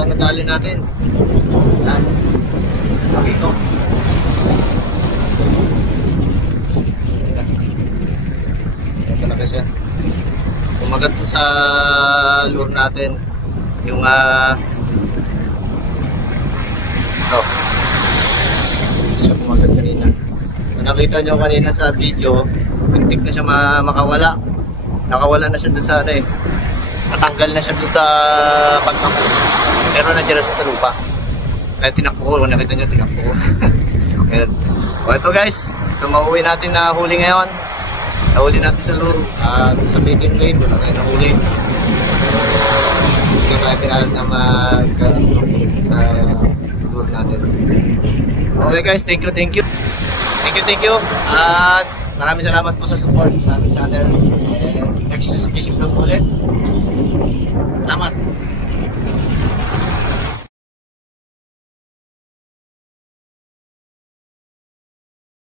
ang nadali natin. Yan. Okay ko. Yan talaga siya. Kumagat to sa lure natin. Yung ito. Siya kumagat kanina. Kung nakita nyo kanina sa video, muntik na siya makawala. Nakawala na siya dun sa ano eh. Natanggal na siya dun sa pagkakot. Pero nandiyan siya sa lupa. Kaya tinakbo ko. Kung nakita nyo, tinakbo ko. O ito guys. Ito mauwi natin na huli ngayon. Nahuli natin sa lure. Sa medium lane. Wala tayo nahuli. Hindi tayo pinalag na sa lure natin. Okay guys. Thank you. Thank you. At maraming salamat po sa support sa aming channel. Next fishing vlog ulit. Salamat.